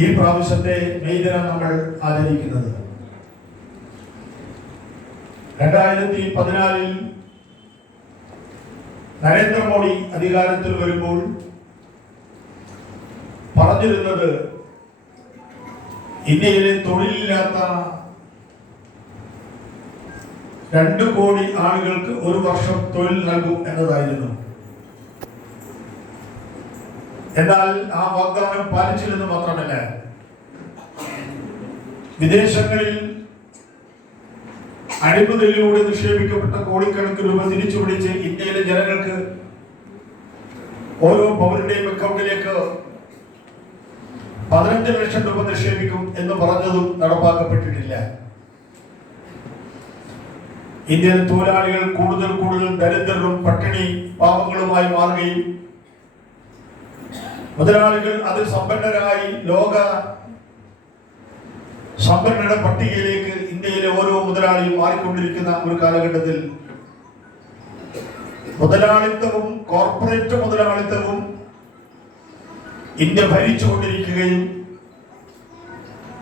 ഈ പ്രാവശ്യത്തെ മെയ് ദിനം നമ്മൾ ആചരിക്കുന്നത്. രണ്ടായിരത്തി പതിനാലിൽ നരേന്ദ്രമോദി അധികാരത്തിൽ വരുമ്പോൾ പറഞ്ഞിരുന്നത് ഇന്ത്യയിലെ തൊഴിലില്ലാത്ത രണ്ടു കോടി ആളുകൾക്ക് ഒരു വർഷം തൊഴിൽ നൽകും എന്നതായിരുന്നു. എന്നാൽ ആ വാഗ്ദാനം പാലിച്ചില്ലെന്ന് മാത്രമല്ല വിദേശങ്ങളിൽ അഴിമതിയിലൂടെ നിക്ഷേപിക്കപ്പെട്ട കോടിക്കണക്കിന് രൂപ തിരിച്ചു പിടിച്ച് ഇന്ത്യയിലെ ജനങ്ങൾക്ക് ഓരോ പൗരന്റെയും അക്കൗണ്ടിലേക്ക് പതിനഞ്ച് ലക്ഷം രൂപ നിക്ഷേപിക്കും എന്ന് പറഞ്ഞതും നടപ്പാക്കപ്പെട്ടിട്ടില്ല. ഇന്ത്യൻ തൊഴിലാളികൾ കൂടുതൽ കൂടുതൽ ദരിദ്രരും പട്ടിണി പാവങ്ങളുമായി മാറുകയും മുതലാളികൾ അത് സമ്പന്നരായി ലോക സമ്പന്നരുടെ പട്ടികയിലേക്ക് ഇന്ത്യയിലെ ഓരോ മുതലാളിയും മാറിക്കൊണ്ടിരിക്കുന്ന ഒരു കാലഘട്ടത്തിൽ മുതലാളിത്തവും കോർപ്പറേറ്റ് മുതലാളിത്തവും ഇന്ത്യ ഭരിച്ചുകൊണ്ടിരിക്കുകയും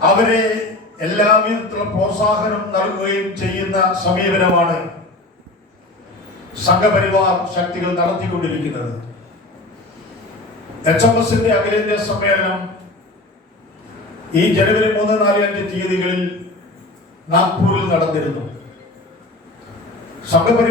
അവരെ എല്ലാവിധത്തിലുള്ള പ്രോത്സാഹനം നൽകുകയും ചെയ്യുന്ന സമീപനമാണ് സംഘപരിവാർ ശക്തികൾ നടത്തിക്കൊണ്ടിരിക്കുന്നത്. എച്ച് എം എസിന്റെ അഖിലേന്ത്യാ സമ്മേളനം ഈ ജനുവരി മൂന്ന് നാല് അഞ്ച് തീയതികളിൽ നാഗ്പൂരിൽ നടന്നിരുന്നു. സംഘപരി